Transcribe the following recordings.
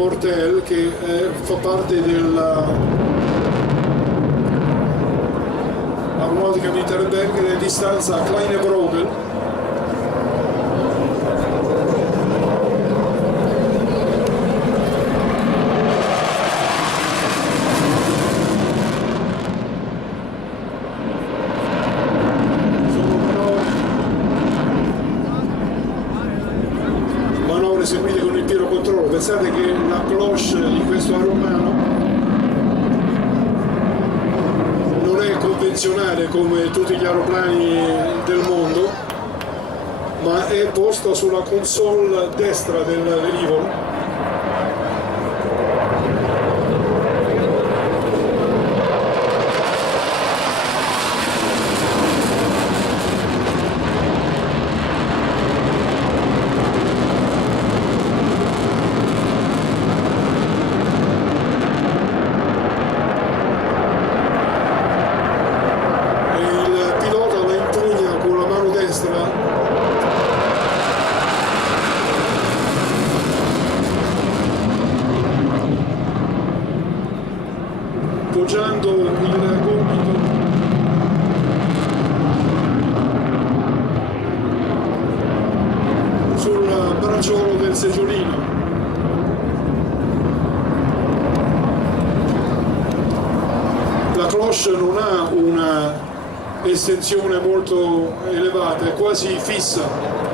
Mortel, che fa parte dell'Aeronautica Militare Belga ed è di stanza a Kleine Brogel. Eseguite con il pieno controllo. Pensate che la cloche di questo aeroplano non è convenzionale come tutti gli aeroplani del mondo, ma è posta sulla console destra del velivolo. Poggiando il gomito sul bracciolo del seggiolino. La cloche non ha una estensione molto elevata, è quasi fissa.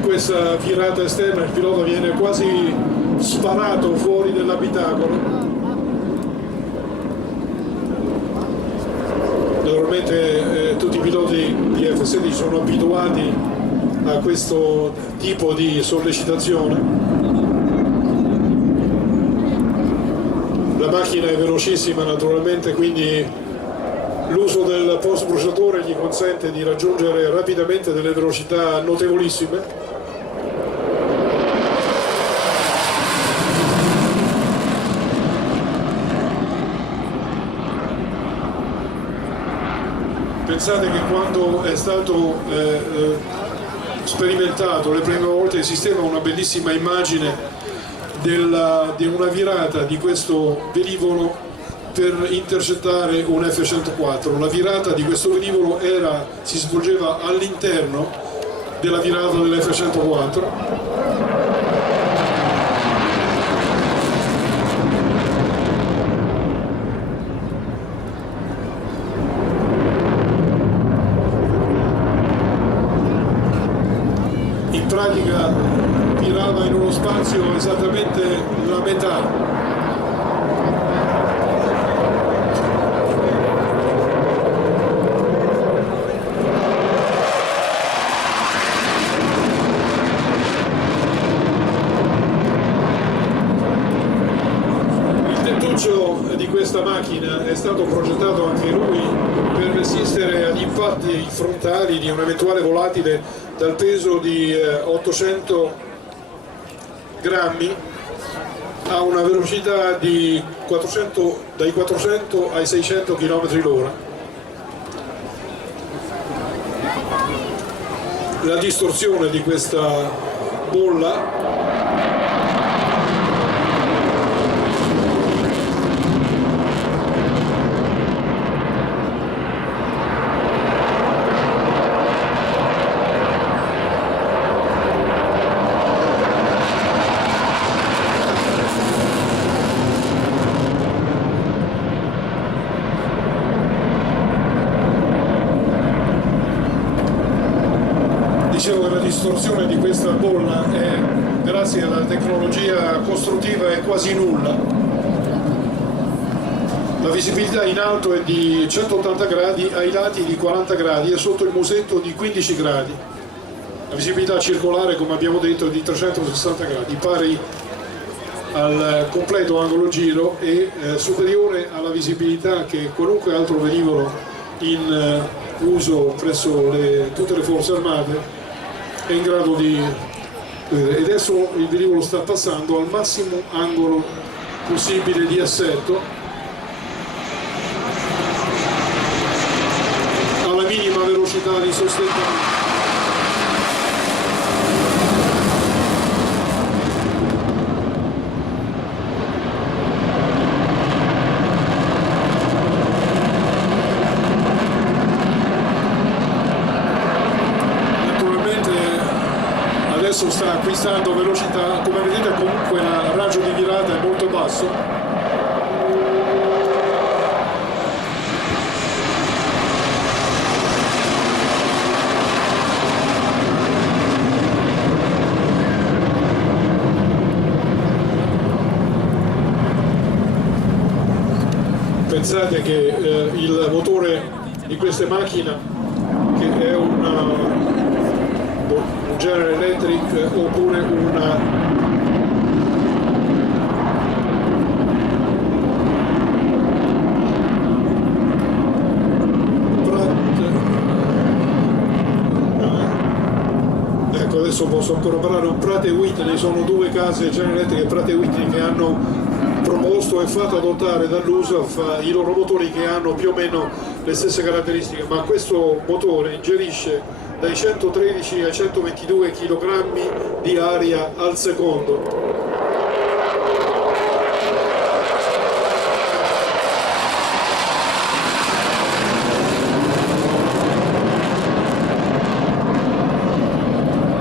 Questa virata esterna il pilota viene quasi sparato fuori dall'abitacolo. Naturalmente tutti i piloti di F-16 sono abituati a questo tipo di sollecitazione. La macchina è velocissima naturalmente, quindi l'uso del post bruciatore gli consente di raggiungere rapidamente delle velocità notevolissime. Pensate che quando è stato sperimentato le prime volte esisteva una bellissima immagine di una virata di questo velivolo per intercettare un F-104. La virata di questo velivolo si svolgeva all'interno della virata dell'F-104. In pratica virava in uno spazio esattamente la metà. Il tettuccio di questa macchina è stato progettato anche lui per resistere agli impatti frontali di un eventuale volatile dal peso di 800 grammi a una velocità di dai 400 ai 600 km/h. La distorsione di questa bolla distorsione di questa bolla è, grazie alla tecnologia costruttiva, è quasi nulla. La visibilità in alto è di 180 gradi, ai lati di 40 gradi e sotto il musetto di 15 gradi. La visibilità circolare, come abbiamo detto, è di 360 gradi, pari al completo angolo giro e superiore alla visibilità che qualunque altro velivolo in uso presso tutte le forze armate è in grado di vedere. E adesso il velivolo sta passando al massimo angolo possibile di assetto. capacità di sostentamento. Adesso sta acquistando velocità, come vedete comunque il raggio di virata è molto basso. Pensate che il motore di queste macchine, che è un General Electric oppure una ecco, adesso posso ancora parlare, un Pratt & Whitney, sono due case General Electric e Pratt & Whitney che hanno proposto e fatto adottare dall'USAF i loro motori che hanno più o meno le stesse caratteristiche, ma questo motore ingerisce dai 113 ai 122 kg di aria al secondo.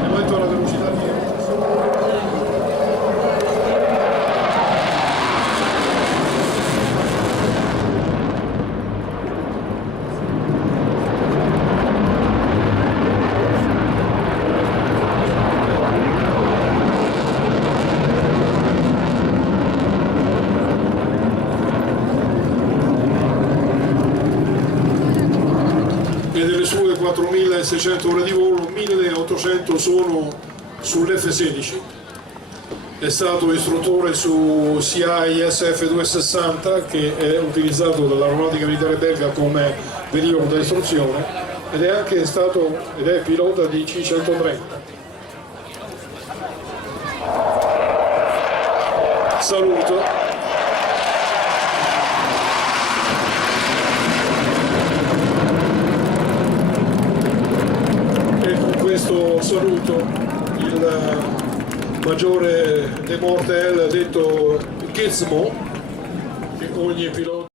Aumento la velocità di e delle sue 4.600 ore di volo, 1.800 sono sull'F-16. È stato istruttore su CI-SF 260 che è utilizzato dall'aeronautica militare belga come velivolo da istruzione ed è anche stato ed è pilota di C-130. Saluto. Questo saluto il maggiore De Mortel, detto Gizmo, che ogni pilota